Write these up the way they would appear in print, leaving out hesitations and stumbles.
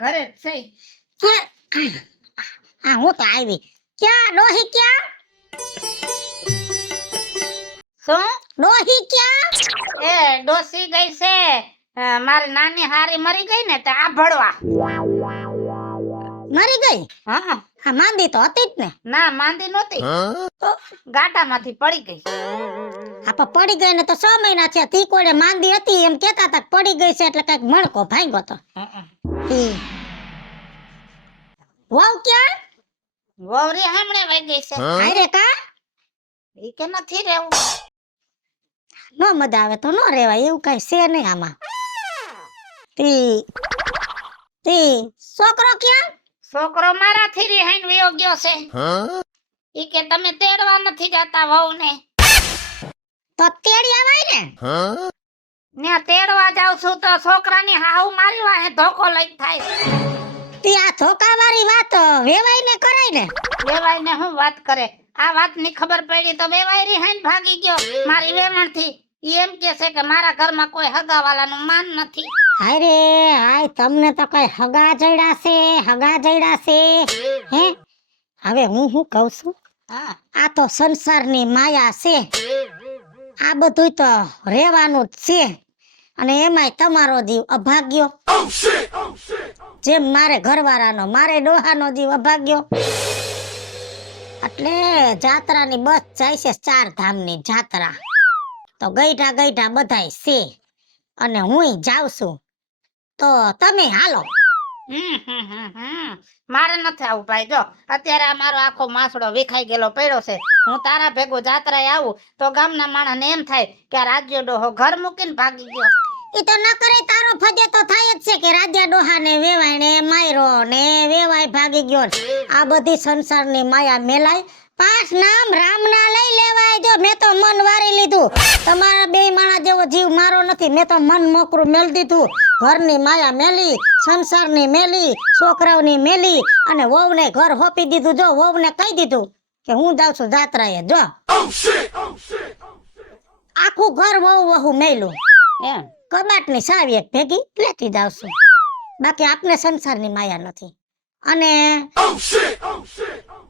ઘરે જ છે. હા હું તો આવી. ક્યાં ડોહી ક્યાં? શું? ડોહી ક્યાં? એ ડોસી ગઈ છે. મારી નાની હારી મરી ગઈ ને તે આ ભળવા. મરી ગઈ? હા. હા માંદી તો હતી જ ને. ના માંદી નહોતી, તો ગાટામાંથી પડી ગઈ. હા પણ પડી ગઈ ને તો 6 મહિના છે. તી કોડે માંદી હતી એમ કહેતા હતા પડી ગઈ છે એટલે કઈક મણકો ભાંગ્યો તો. વહુ ક્યાં? વવરી હમણે વઈ ગઈ છે. હારે કા? ઈ કે નથી રહેવું. નો મજા આવે તો નો રહેવાય, એવું કઈ છે નહીં આમાં. તી છોકરો ક્યાં? છોકરો મારાથી રિહાઈન વયો ગયો છે. ઈ કે તમે તેડવા નથી જતા વહુને. તો તેડી આવાય ને. ને તેડવા જાવ છું તો છોકરાની હાહુ મારી વાહે ધોકો લઈ થાય. તી આ ધોકાવાળી વાત વેવાઈ ને કરાય ને. વેવાઈ ને હું વાત કરે? આ વાતની ખબર પડી તો વેવાઈ રિહાઈન ભાગી ગયો મારી વેમણથી. ઈ એમ કે છે કે મારા ઘરમાં કોઈ હગાવાલાનું માન નથી. હાય હાય, તમને તો કઈ હગા જઈડા છે હે. હવે હું શું કહું છું, આ તો સંસારની માયા છે. આ બધું તો રહેવાનું જ છે. અને એમાંય તમારો જીવ અભાગ્યો. જેમ મારે ઘરવાળાનો, મારે ડોહાનો જીવ અભાગ્યો. એટલે જાત્રાની બસ જાય છે, 4 ધામની જાત્રા. તો ગઈઢા બધાય છે અને હુંય જાઉં છું. તો તમે હાલો. મારે નથી આવું ભાઈ. જો અત્યારે આ મારો આખો માસડો વિખાઈ ગયેલો પડ્યો છે. હું તારા ભેગું જાત્રાએ આવું તો ગામના માણસને એમ થાય કે આ રાજ્ય ડોહો ઘર મૂકીને ભાગી ગયો. ઈ તો ન કરે તારો ફજે તો થાય જ છે કે રાજા ડોહાને વેવાઈને માયરો ને વેવાય ભાગી ગયો. આ બધી સંસારની માયા મેલાય. 5 નામ રામના લઈ લેવાય. જો મેં તો મન વારી લીધું. તમારા બે માણા જેવો જીવ મારો નથી. મેં તો મન મોકરું મેલ દીધું. ઘરની માયા મેલી, સંસારની મેલી, છોકરાઓની મેલી અને વહુને ઘર હોપી દીધું. જો વહુને કહી દીધું કે હું જાઉં છું જાત્રાએ. જો આખું ઘર વહુ મેલું. એમ કબાટની સાવી એક ભેગી લેતી જાવ છું. બાકી આપને સંસારની માયા નથી. અને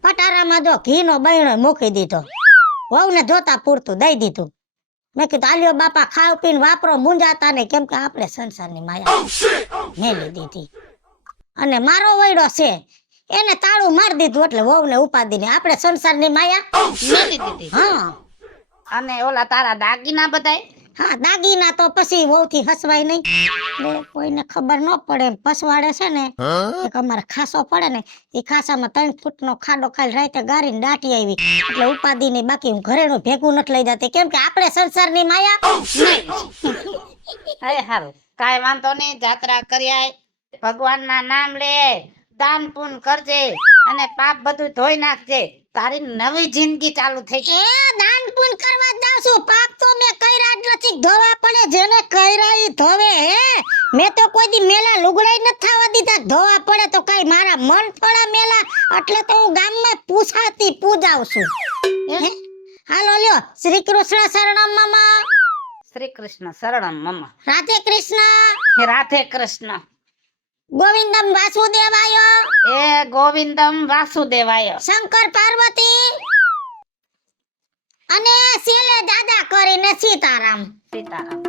પટારામાં જો ઘીનો બૈણો મૂકી દીધો. વહુને જોતા પૂરતું દઈ દીધું. મેં કીધું આલ્યો બાપા ખાવ પીને વાપરો, મુંજાતા ને, કેમ કે આપણે સંસારની માયા મેલી દીધી. અને મારો વૈડો છે એને તાળું મારી દીધું એટલે વહુને ઉપાદીને આપણે સંસારની માયા મેલી દીધી. હા. અને ઓલા તારા દાગીના બધાય? હા દાગીના તો પછી વહુથી હસવાય નહીં. એટલે કોઈને ખબર ન પડે પસવાડે છે ને એક અમારે ખાસો પડે ને, એ ખાસામાં 3 ફૂટનો ખાડો ખાલી રાતે ગારીને દાટી આવી. એટલે ઉપાધિ નહીં. બાકી હું ઘરેનું ભેગું નથી લઈ જતી, કેમ કે આપણે સંસારની માયા નહીં. અરે હારું, કાંઈ વાંધો નહીં. જાત્રા કરી આય, ભગવાનના નામ લે, દાન પુન કરજે અને પાપ બધું ધોઈ નાખજે. તારી નવી જિંદગી ચાલુ થઈ છે. એ દાન પુન કરવા જ જાઉં છું. પાપ તો મેં કર્યા જ નથી. ધોવા પડે જેને કર્યા ઈ ધોવે. હે મેં તો કોઈ દી મેલા લુગડાઈ નથી થવા દીધા. ધોવા પડે તો કઈ મારા મન થોડા મેલા. એટલે તો હું ગામમાં પૂછાતી પૂજાવ છું. હાલો લ્યો, શ્રી કૃષ્ણ શરણમ મમ. શ્રી કૃષ્ણ શરણમ મમ. રાધે કૃષ્ણ. રાધે કૃષ્ણ. ગોવિંદમ વાસુદેવાય. એ ગોવિંદમ વાસુદેવાય. શંકર પાર્વતી અને શેલે દાદા કરીને સીતારામ. સીતારામ.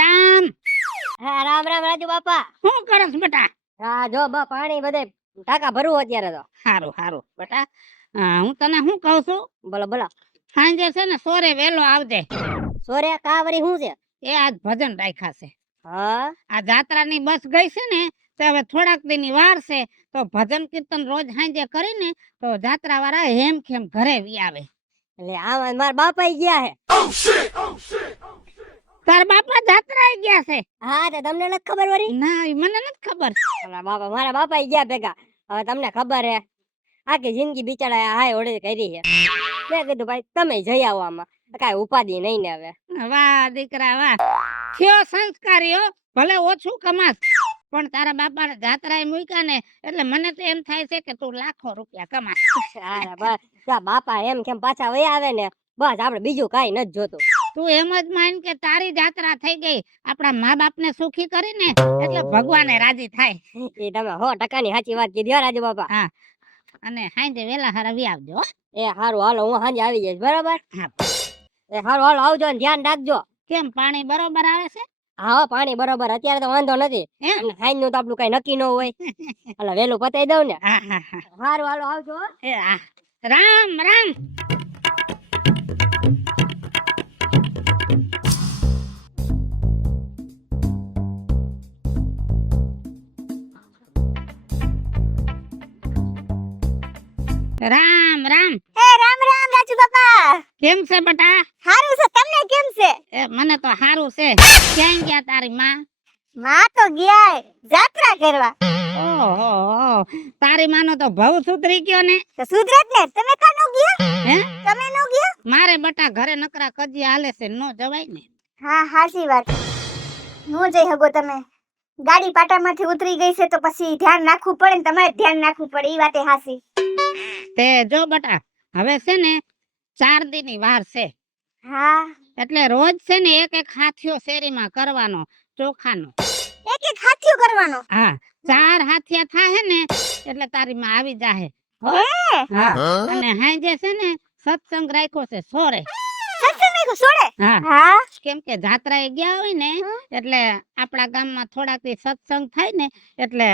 રામ. હા રામ રામ રાજુ બાપા. શું કરસ બેટા? હા જો બા પાણી બધે ટાંકા ભરવું અત્યારે તો. હારું હારું બેટા. હું તને શું કહું છું, બોલો બોલો. સાંજે છે ને સોરે વેલો આવજે. સોરે કાવરી શું છે? એ આજ ભજન રાખ્યા છે. હા આ જાત્રાની બસ ગઈ છે ને તો હવે થોડાક દીની વાર છે તો ભજન કીર્તન રોજ સાંજે કરીને તો જાત્રા વાળા હેમ ખેમ ઘરે વી આવે. એટલે આમાં મારા બાપા ગયા હે. તાર બાપા જાત્રાએ ગયા છે? હા તે તમને નથી ખબર વળી? ના ઈ મને નથી ખબર. મારા બાપા ગયા ભેગા. હવે તમને ખબર હે આખી જિંદગી બિચારા હાય ઓળે કરી છે. મેં કીધું ભાઈ તમે જઈ આવો આમાં, કાંઈ ઉપાધિ નહીં ને હવે. વાહ દીકરા વાહ, થયો સંસ્કારી હો. ભલે ઓછું કમાસ પણ તારા બાપાને જાત્રાએ મૂક્યા ને એટલે મને તો એમ થાય છે કે તું લાખો રૂપિયા કમાસ. હા બસ ત્યાં બાપા એમ કેમ પાછા વયા આવે ને બસ આપણે બીજું કાંઈ નથી જોતું. તું એમ જ માન કે તારી જાત્રા થઈ ગઈ, આપણા મા બાપને સુખી કરીને એટલે ભગવાને રાજી થાય. એ તમે 100% સાચી વાત કીધી હો રાજુ બાપા. હા, અને સાંજે વેલા હારા આવજો હો. એ હારું હાલો હું સાંજે આવી જઈશ બરાબર. હા. એ હારું હાલો આવજો ને ધ્યાન રાખજો. કેમ પાણી બરોબર આવે છે? હા હો, પાણી બરોબર અત્યારે તો વાંધો નથી. એમ? અને સાંજનું તો આપણું કઈ નક્કી ન હોય એટલે વેલું પતાઈ દઉં ને. હા હા હા. હારું હાલો આવજો હો. એ હા, રામ રામ. રામ રામ. એ રામ રામ રાજુ બાપા. કેમ છે બટા? હારું છે, તમને કેમ છે? એ મને તો સારું છે. ક્યાં ગયા તારી માં? માં તો ગયા જાત્રા કરવા. ઓહો, તારી માનો તો ભવ સુધરી ગયો ને. તો સુધરત ને, તમે કા નો ગયા? હે? તમે નો ગયા? મારે બટા ઘરે નકરા કજિયા હાલે છે, નો જવાય ને. હા હાચી વાત. નો જઈ હગો તમે. ગાડી પાટામાંથી ઉતરી ગઈ છે તો પછી ધ્યાન રાખવું પડે ને, તમારે ધ્યાન રાખવું પડે, ઈ વાતે હાસી. તે જો બટા, હવે છે ને 4 દી ની વાર છે, હા, એટલે રોજ છે ને એક એક હાથીઓ શેરીમાં કરવાનો ચોખાનો. એક એક હાથિયો કરવાનો. હા, 4 હાથિયા થાહે ને એટલે તારી માં આવી જાહે. હે? હા, અને હાંજે છે ને સત્સંગ રાખ્યો છે સોરે. સત્સંગ કો સોડે? હા, હા. કેમ કે જાત્રાએ ગયા હોય ને એટલે આપણા ગામમાં થોડાક દી સત્સંગ થાય ને એટલે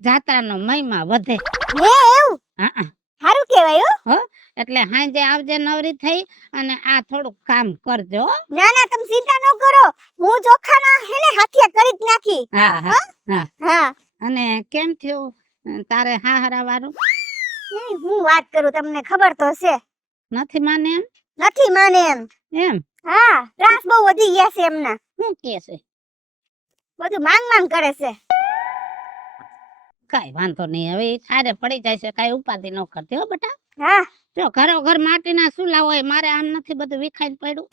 જાત્રાનો મહિમા વધે. હે એવું? હા, હારું કહેવાય હો. એટલે હાંજે આવજે નવરી થઈ અને આ થોડુંક કામ કરજો. ના ના તમે ચિંતા ન કરો, હું ચોખાના હેને હાથિયા કરી જ નાખી. હા હા. હા. અને કેમ થયું તારે હાહરા વાળું? હું વાત કરું, તમને ખબર તો છે. નથી માને એમ? નથી માને એમ. એમ હા, ત્રાસ બહુ વધી ગયા છે એમના. શું કે છે? બધું માંગ માંગ કરે છે. કઈ વાંધો નહીં, હવે સારે પડી જાય છે, કઈ ઉપાધિ ન કરતી હો બેટા. હા, જો ઘર માટીના સુલા હોય, મારે આમ નથી બધું વિખાઈને પડ્યું.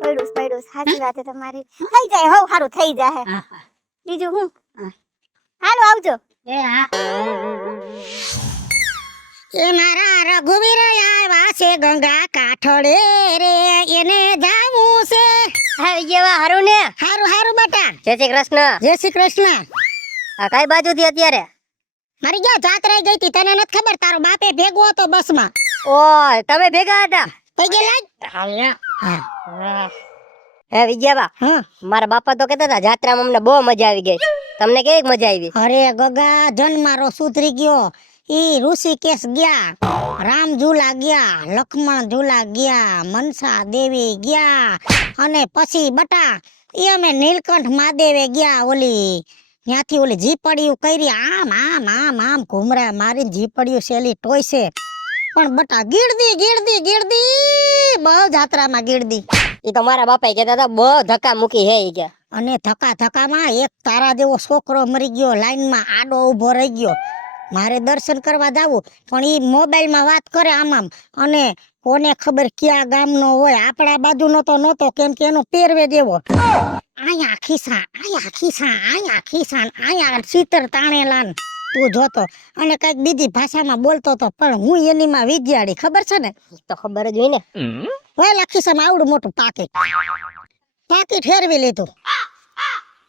પડ્યું સાચી વાત છે તમારી. થઈ જાય, હવ હારું થઈ જાય. હા હા. બીજું હું? હા. હાલો આવજો. એ હા. એ મારા રઘુવીર આવ્યા છે ગંગા કાઠોડે રે, એને જાવું છે. આવી ગયા હારું ને? હારું હારું બેટા. જય શ્રી કૃષ્ણ. જય શ્રી કૃષ્ણ. આ કઈ બાજુ થી અત્યારે? મારી જો જાત્રા ગઈ હતી, તને નથી ખબર? તારો બાપે ભેગો હતો બસમાં. ઓય તમે ભેગા હતા? થઈ ગયેલા? હા. હે વિજયબા, હા. મારા બાપા તો કહેતા હતા જાત્રામાં અમને બહુ મજા આવી ગઈ. તમને કેવી મજા આવી? અરે ગગા, જન્મારો સુધરી ગયો. ઈ ઋષિકેશ ગયા, રામ ઝૂલા ગયા, લક્ષ્મણ ઝૂલા ગયા, મનસા દેવી ગયા, અને પછી બટા ઈ અમે નીલકંઠ મહાદેવે ગયા. ઓલી ત્યાંથી ઓલી જીપડીયું કરી, આમ આમ આમ આમ ઘુમરા મારીને જીપડીયું સેલી ટોયસે. પણ બટા ગીરદી બહુ જાત્રામાં ગીરદી. એ તો મારા બાપા કહેતા હતા બહુ ધક્કા મૂકી હે ઈ કે. અને ધક્કામાં એક તારા જેવો છોકરો મરી ગયો, લાઈનમાં આડો ઊભો રહી ગયો. મારે દર્શન કરવા જાવું, પણ ઈ મોબાઈલમાં વાત કરે આમ અને કોને ખબર ક્યાં ગામનો હોય. આપણા બાજુનો તો નહોતો, કેમ કે એનો પહેરવેજ એવો. આયા ખિસા આયા ચિત્ર તાણેલાન તું જોતો, અને કઈક બીજી ભાષામાં બોલતો તો, પણ હું એનીમાં વિજ્ઞાડી, ખબર છે ને? તો ખબર જ હોય ને. પેલા ખિસ્સામાં આવડું મોટું પાકીટ ફેરવી લીધું.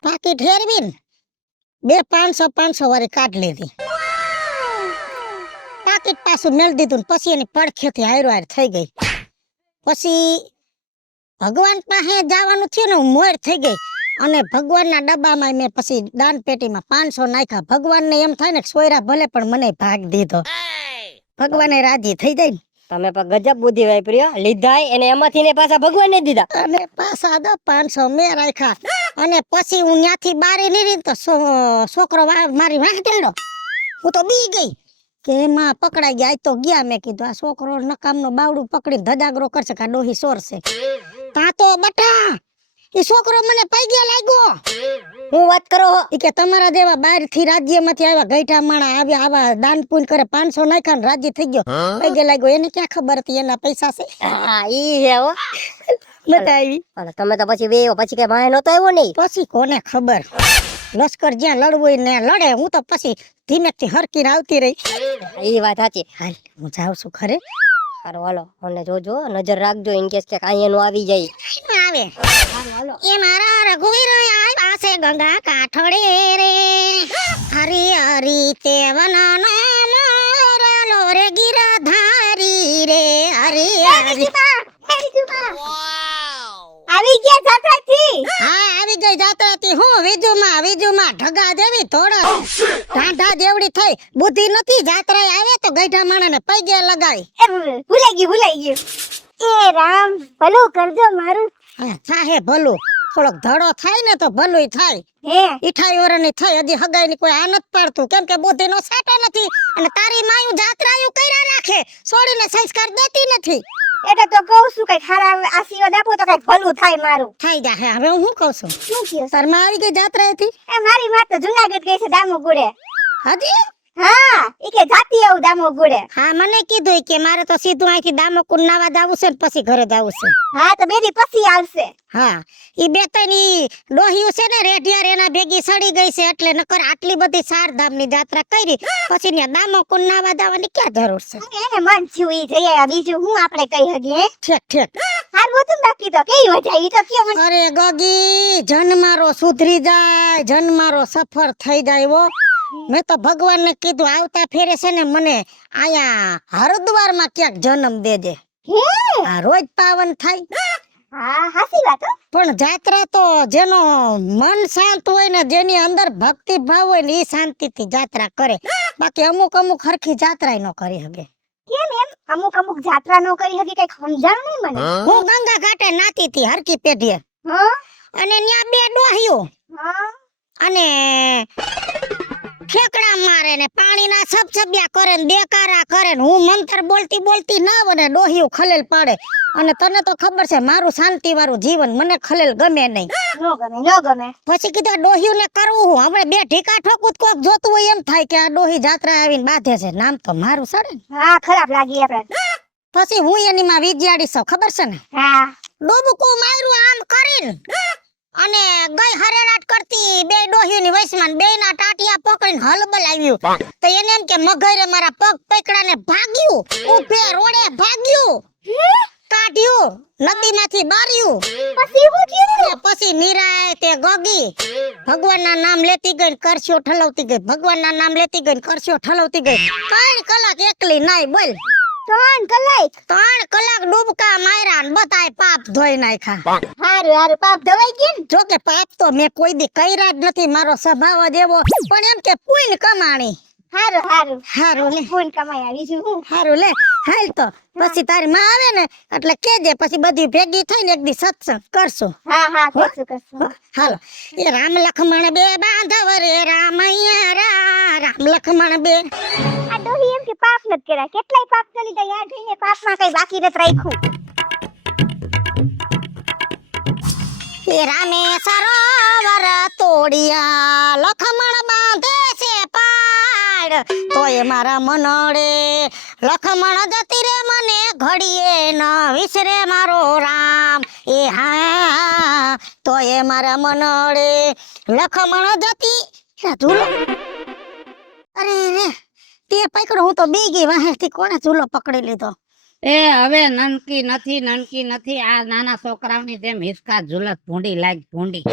પાકીટ ફેરવીને 500 વાળી કાઢ લીધી. પાકીટ પાછું મેળ દીધું, પછી એની પડખેથી હાર થઈ ગઈ. પછી ભગવાન પાસે જવાનું થયું ને, હું મોર થઈ ગઈ. અને ભગવાનના ડબ્બામાં મેં પછી દાન પેટીમાં 500 નાખ્યા. ભગવાનને એમ થાય ને સોયરા ભલે પણ મને ભાગ દીધો. ભગવાને રાજી થઈ જાય ને. તમે પણ ગજબ બુદ્ધિ વાપરી હો. લીધા એને એમાંથી ને પાછા ભગવાનને દીધા. અને પાછા 500 મેં રાખ્યા. અને પછી હું ત્યાંથી બારી નીકળી તો છોકરો મારી વાંક ટેડો. હું તો બી ગઈ કે એમાં પકડાઈ ગયા. તો ગયા, મેં કીધું આ છોકરો નકામનો બાવડું પકડીને ધજાગરો કરશે કે આ ડોહી સોરશે. તાં તો બટા એ છોકરો મને પૈગે લાગ્યો. હું વાત કરો હો? ઈ કે તમારા જેવા બહાર થી રાજ્યમાંથી આવ્યા ગઈઠા માણા આવ્યા આવા દાન પુણ્ય કરે 500 નાખ્યા ને રાજ્ય થઈ ગયો પૈગે લાગ્યો એને ક્યાં ખબર હતી એના પૈસા છે હા ઈ હે હો. બતાવી અરે તમે તો પછી બે પછી કે માય નતો આવ્યો નહીં. પછી કોને ખબર લશ્કર જ્યાં લડવું હોય ને લડે હું તો પછી ધીમેકથી હરકીને આવતી રહી ઈ વાત સાચી. હાલ હું જાઉં છું ખરે હારું હાલો અને જોજો નજર રાખજો ઇન કેસ કે કાંઈ એનું આવી જાય. આવે હારું હાલો. એ મારા રઘુવીર આવ્યા છે ગંગા કાઠોડે રે હરી હરી તે વનનો મોરલો રે ગિરધારી રે હરી હરી આવી ગયા જાત્રાથી. હા આવી ગઈ જાત્રાથી હું વીજુમાં ઢગા દેવી થોડા ઢાંઢા દેવડી થઈ બુદ્ધિ નથી જાત્રાએ આવે તો ગઈઢા માણાને પગે લગાવી ભૂલાઈ ગયું. એ રામ ભલું કરજો મારું. હા થાહે ભલું થોડોક ધડો થાય ને તો ભલું થાય હે 28 વર્ષની થઈ હજી હગાઈની કોઈ આ નથી પાડતું કેમ કે બુદ્ધિનો સાટો નથી અને તારી માયું જાત્રાયું કર્યા રાખે છોડીને સંસ્કાર દેતી નથી એટલે તો કહું છું કઈ ખારા આશીર્વાદ આપો તો કઈ ભલું થાય મારું. થઈ જાહે હવે હું શું કહું છું શું કયો? શર્મા આવી ગઈ જાત્રાએથી એ મારી માં તો જુનાગઢ ગઈ છે દામો ગુડે. હજી હા ઈ કે જાતી આવું દામો ગુડે. હા મને કીધું કે મારે તો સીધું અહીંથી દામોકુંડ નાવા જાવું છે ને પછી ઘરે જાવું છે હા તો બેદી પછી આવશે. હા ઈ બે ત્રણ ઈ ડોહિયું છે ને રેઢિયાર એના ભેગી સડી ગઈ છે એટલે નકર આટલી બધી ચારધામની જાત્રા કરી પછી ત્યાં દામોકુંડ નાવા જવાની ક્યાં જરૂર છે એને મન થયું ઈ જઈ આયા. બીજું હું આપણે કઈ હગીએ. ઠેક ઠેક હારું હતું બાકી તો કેવી મજા આવી તો કયો મને. અરે ગગી જન્મારો સુધરી જાય જન્મારો સફર થઈ જાય હો મેં તો ભગવાનને કીધું આવતા ફેરે છે ને મને આયા હરદ્વારમાં ક્યાંક જન્મ દેજે હે આ રોજ પાવન થાય હા હાસી વાત હો. પણ જાત્રા તો જેનો મન શાંત હોય ને જેની અંદર ભક્તિ ભાવ હોય ને એ શાંતિથી જાત્રા કરે બાકી અમુક હરખી જાત્રા ન કરી શકે કેમ એમ અમુક જાત્રા નો કરી હકી કઈ સમજાણું નહીં મને. હું ગંગા ઘાટે નાતી હતી હરકી પેઢીએ હા અને ત્યાં બે ડોહીઓ હા અને ઠેકડા મારે ને પાણીના છબછબિયા કરે ને બેકારા કરે ને હું મંત્ર બોલતી ના વને ડોહિયું ખલેલ પાડે અને તને તો ખબર છે મારું શાંતિ વાળું જીવન મને ખલેલ ગમે નહીં નો ગમે. પછી કીધું ડોહિયું ને કરવું હું આપણે બે ઢીકા ઠોકું કોક જોતું હોય એમ થાય કે આ ડોહી જાત્રા આવીને બાંધે છે નામ તો મારું સડે ને હા ખરાબ લાગી આપણે. પછી હું એની માં વિજયાડી છું ખબર છે ને હા ડોબકું માર્યું આમ કરીને અને ગઈ હરેરાટ કરતી બે ડોહીની વૈસમાં બે ના ટાટિયા પકડીને હલબલ આવ્યું તો એને એમ કે મગરે મારા પગ પકડાને ભાગ્યું ઉભે રોડે ભાગ્યું કાઢ્યું નદીમાંથી બાર્યું પછી હું થયું? પછી નિરાય તે ગગી ભગવાનના નામ લેતી ગઈ કરશો ઠલવતી ગઈ ભગવાનના નામ લેતી ગઈ કરશો ઠલવતી ગઈ 3 કલાક એકલી નાઈ બોલ 3 કલાક. 3 કલાક ડૂબકા માર્યા ને બધાય પાપ ધોઈ નાખ્યા હારું પાપ ધવાઈ ગયું ને. જો કે પાપ તો મેં કોઈ દી કર્યા જ નથી મારો સ્વભાવ જ એવો પણ એમ કે પુણ્ય કમાણી હારું હારું લે ફોન કમાઈ આવી છું હું. હારું લે હાલ તો પછી તારી માં આવે ને એટલે કેજે પછી બધી ભેગી થઈને એક દી સત્સંગ કરશું હા કરશું. હાલો એ રામ લખમણ બે બાંધવ રે રામૈયા રામ લખમણ બે આ ડોહી એમ કે પાપ નથી કર્યા કેટલાય પાપ કરી ગયા યાર જઈને પાપમાં કઈ બાકી નથી રાખ્યું. એ રામે સરોવર તોડિયા લખમણ બાંધે છે પાડ તોય મારા મનડે લખમણ જતી રે મને ઘડીએ ન વિસરે મારો રામ એ હા તોય મારા મનડે લખમણ જતી ઝૂલો અરે રે તે પકડો હું તો બી ગઈ વાહેથી કોણે ઝૂલો પકડી લીધો એ હવે નનકી નથી આ નાના છોકરાઓની જેમ હિસકા ઝુલત ભૂંડી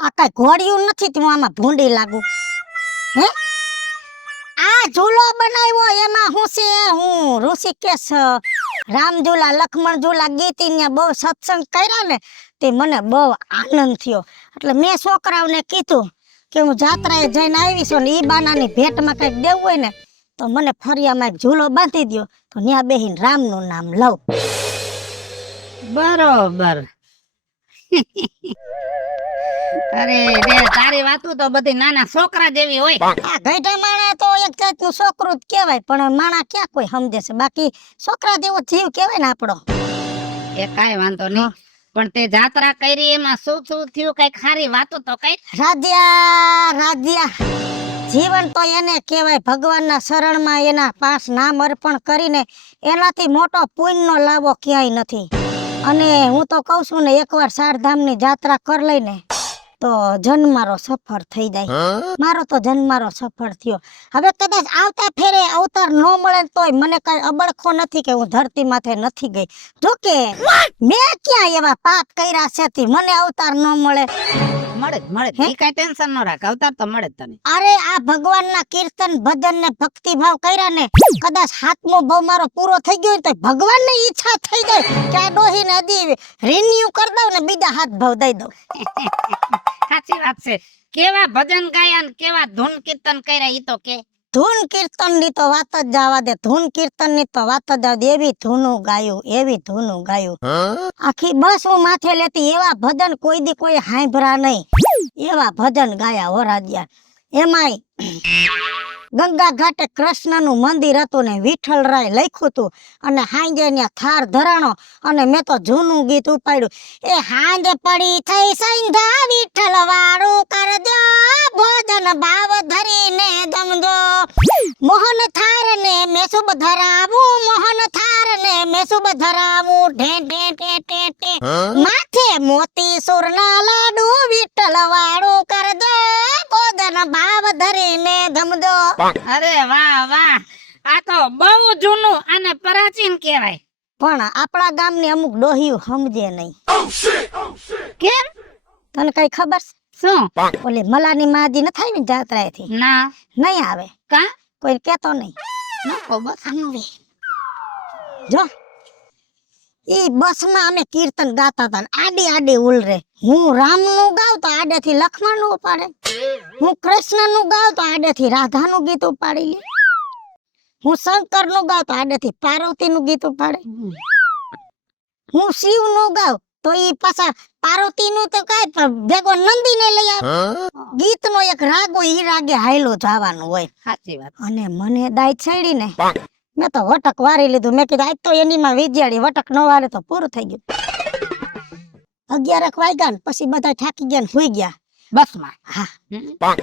આ કઈ ઘોડિયું નથી તો હું આમાં ભૂંડી લાગુ હે આ ઝૂલો બનાવ્યો એમાં હું છે હું ઋષિકેશ રામઝૂલા લક્ષ્મણ ઝૂલા ગીતી ને બહુ સત્સંગ કર્યા ને તે મને બહુ આનંદ થયો એટલે મેં છોકરાઓને કીધું કે હું જાત્રાએ જઈને આવી છું ને ઈ બાનાની ભેટમાં કઈક દેવું હોય ને તો મને ફરિયામાં એક ઝૂલો બાંધી દો તો ત્યાં બેહીને રામનું નામ લઉં બરોબર અરે રે તારી વાતું તો બધી નાના છોકરા જેવી હોય. આ ગઈઢા માણા તો એક જાતનું છોકરું જ કહેવાય પણ માણા ક્યાં કોઈ સમજે છે બાકી છોકરા જેવો જીવ કહેવાય ને આપણો એ કાઈ વાંધો નહીં. પણ તે જાત્રા કરી એમાં શું શું થયું? કઈ ખારી વાતો તો કઈ. રાજ્યા જીવન તો એને કહેવાય. ભગવાનના શરણમાં એના 5 નામ અર્પણ કરીને એનાથી મોટો પુણ્યનો લાવો ક્યાંય નથી. અને હું તો કહું છું ને, એકવાર 4 ધામની જાત્રા કરી લઈને તો જન્મારો સફળ થઈ જાય. મારો તો જન્મારો સફળ થયો. હવે કદાચ આવતા ફેરે અવતાર ન મળે તોય મને કઈ અબળખો નથી કે હું ધરતી માથે નથી ગઈ. જોકે મેં ક્યાં એવા પાપ કર્યા છે થી મને અવતાર ન મળે. મળે ઈ કઈ ટેન્શન ન રાખ, અવતાર તો મળે જ તને. અરે આ ભગવાનના કીર્તન ભજન ને ભક્તિ ભાવ કર્યા ને કદાચ 7મો ભાવ મારો પૂરો થઈ ગયો તો ભગવાનની ઈચ્છા થઈ જાય કે આ ડોહીને હજી રિન્યુ કરી દઉં ને બીજા 7 ભાવ દઈ દઉં. સાચી વાત છે. કેવા ભજન ગાયા ને કેવા ધૂન કીર્તન કર્યા ઈ તો કે. ધૂન કીર્તન ની તો વાત જ જવા દે. ધૂન કીર્તન ની તો વાત જ જવા દે. એવી ધૂનું ગાયું, એવી ધૂનું ગાયું. આખી બસ હું માથે લેતી. એવા ભજન કોઈ દી કોઈ સાંભળ્યા નહીં. એવા ભજન ગાયા હો રાજ્યા. એમાંય ગંગા ઘાટે કૃષ્ણનું મંદિર હતું ને વિઠ્ઠલરાય લખ્યું હતું અને હાંજે ત્યાં થાર ધરાણો અને મેં તો જૂનું ગીત ઉપાડ્યું. એ હાંજ પડી થઈ સંધ્યા વિઠ્ઠલ વાળું કરજો ભોજન ભાવ ધરીને જમજો. મોહન થાર ને મેં શુભ ધરાવું, મોહન થાર ને મેં શુભ ધરાવું. ઢે ઢે ઢે ઢે ઢે માથે મોતી સુરના લાડુ વિઠ્ઠલ વાળું કરજો ભોજન ભાવ ધરીને જમજો. અરે વાહ વાહ, આ તો બહુ જૂનું અને પ્રાચીન કહેવાય. પણ આપણા ગામની અમુક ડોહીયું સમજે નહીં. કેમ? તને કઈ ખબર છે? શું? ઓલી મલાની માજી ન થાય ને જાત્રાએથી ના નહીં આવે. કા કોઈ કેતો નહીં. બસ જો ઈ બસમાં અમે કીર્તન ગાતા હતા ને આડી આડી ઉલરે. હું રામનું ગાવ તો આડેથી લક્ષ્મણનું ઉપાડે. હું કૃષ્ણનું ગાવ તો આડેથી રાધાનું ગીત ઉપાડી લે. હું શંકરનું ગાવ તો આડેથી પાર્વતીનું ગીત ઉપાડે. હું શિવનું ગાવ તો ઈ પાછા પાર્વતીનું તો કાઈ ભેગો નંદીને લઈ આવે. ગીતનો એક રાગ હોય ઈ રાગે હાયલો જવાનું હોય. સાચી વાત. અને મને દાઈ છેડી ને મેં તો વટક વારી લીધું. મેં કીધું આજ તો એનીમાં વિજ્યાળી વટક ન વારે તો પૂરું થઈ ગયું. 11 વાગ્યા ને પછી બધા થાકી ગયા ને સુઈ ગયા બસમાં. હા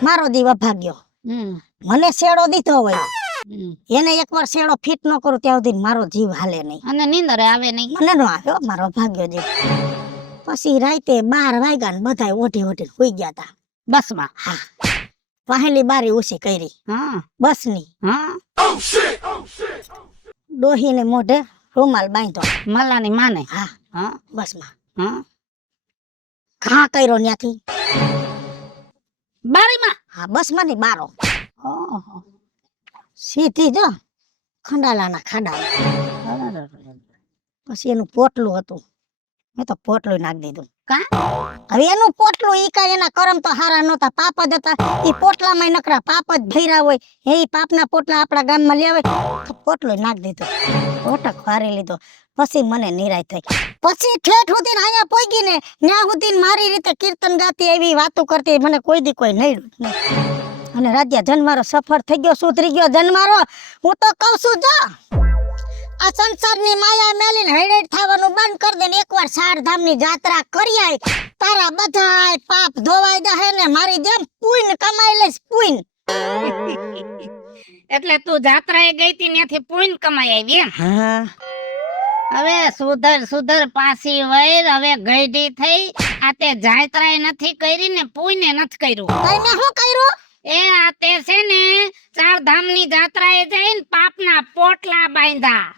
મારો દીવ ભાગ્યો. મને શેડો દીધો હોય એને એકવાર શેડો ફિટ ન કરું ત્યાં સુધી મારો જીવ હાલે નહીં અને નીંદર આવે નહીં. મને નો આવ્યો મારો ભાગ્યો જીવ. પછી રાતે 12 વાગ્યા ને બધા ઓઢી ઓઢી સુઈ ગયા હતા બસમાં. હા પહેલી બારી ઉસી કરી હા બસની. હા ડોહીને મોઢે રૂમાલ બાંધ્યો. મલાની માને. હા હા બસમાં હા ઘા કર્યો ત્યાંથી બારીમાં. હા બસમાં ની બારો ઓહો. સીધી જો ખંડાલાના ખાડા. પછી એનું પોટલું હતું મેં તો પોટલું નાખી દીધું. કા? હવે એનું પોટલું ઈ કાંઈ એના કરમ તો હારા નહોતા. પાપ જ હતા. ઈ પોટલામાં નકરા પાપ જ ભર્યા હોય. એ પાપના પોટલા આપણા ગામમાં લેવાય તો પોટલું નાખી દીધું. ઓટક વારી લીધો. પછી મને નિરાય થઈ. પછી ઠેઠ સુધી અહીંયા પોગી ને ત્યાં સુધી મારી રીતે કીર્તન ગાતી એવી વાતો કરતી. મને કોઈ દી કોઈ નડ્યું નહીં. અને રાજ્યા જન્મારો સફળ થઈ ગયો, સુધરી ગયો જન્મારો. હું તો કહું છું જો આ સંસારની માયા મેલીને હેડેડ થવાનું બંધ કરી દે ને એકવાર 4 ધામની જાત્રા કરી આય તારા બધાય પાપ ધોવાઈ જાહે ને મારી જેમ પુણ્ય કમાઈ લઈશ પુણ્ય. એટલે તું જાત્રાએ ગઈ તી ત્યાંથી પુણ્ય કમાઈ આવી એમ? હા હવે સુધર પાછી વૈર હવે ગઈઢી થઈ. આ તે જાત્રાએ નથી કરી ને પુણ્ય નથી કર્યું. તઈ મેં શું કર્યું? એ આ તે છે ને 4 ધામની જાત્રાએ જઈને પાપના પોટલા બાંધ્યા.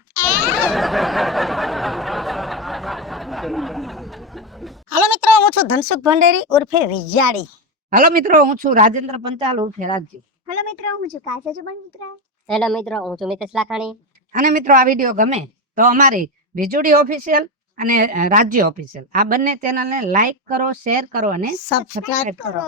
હાલો મિત્રો હું છું ધનસુખ ભંડેરી ઉર્ફે વિજાડી. હાલો મિત્રો હું છું રાજેન્દ્ર પંચાલ ઉર્ફે રાજ્ય. હાલો મિત્રો હું છું કાસા જુબાન મિત્ર. હેલો મિત્રો, હું છું મિતેશ લાખાણી. અને મિત્રો આ વિડીયો ગમે તો અમારી વિજુડી ઓફિશિયલ અને રાજ્ય ઓફિશિયલ આ બંને ચેનલને લાઈક કરો, શેર કરો અને સબસ્ક્રાઇબ કરો.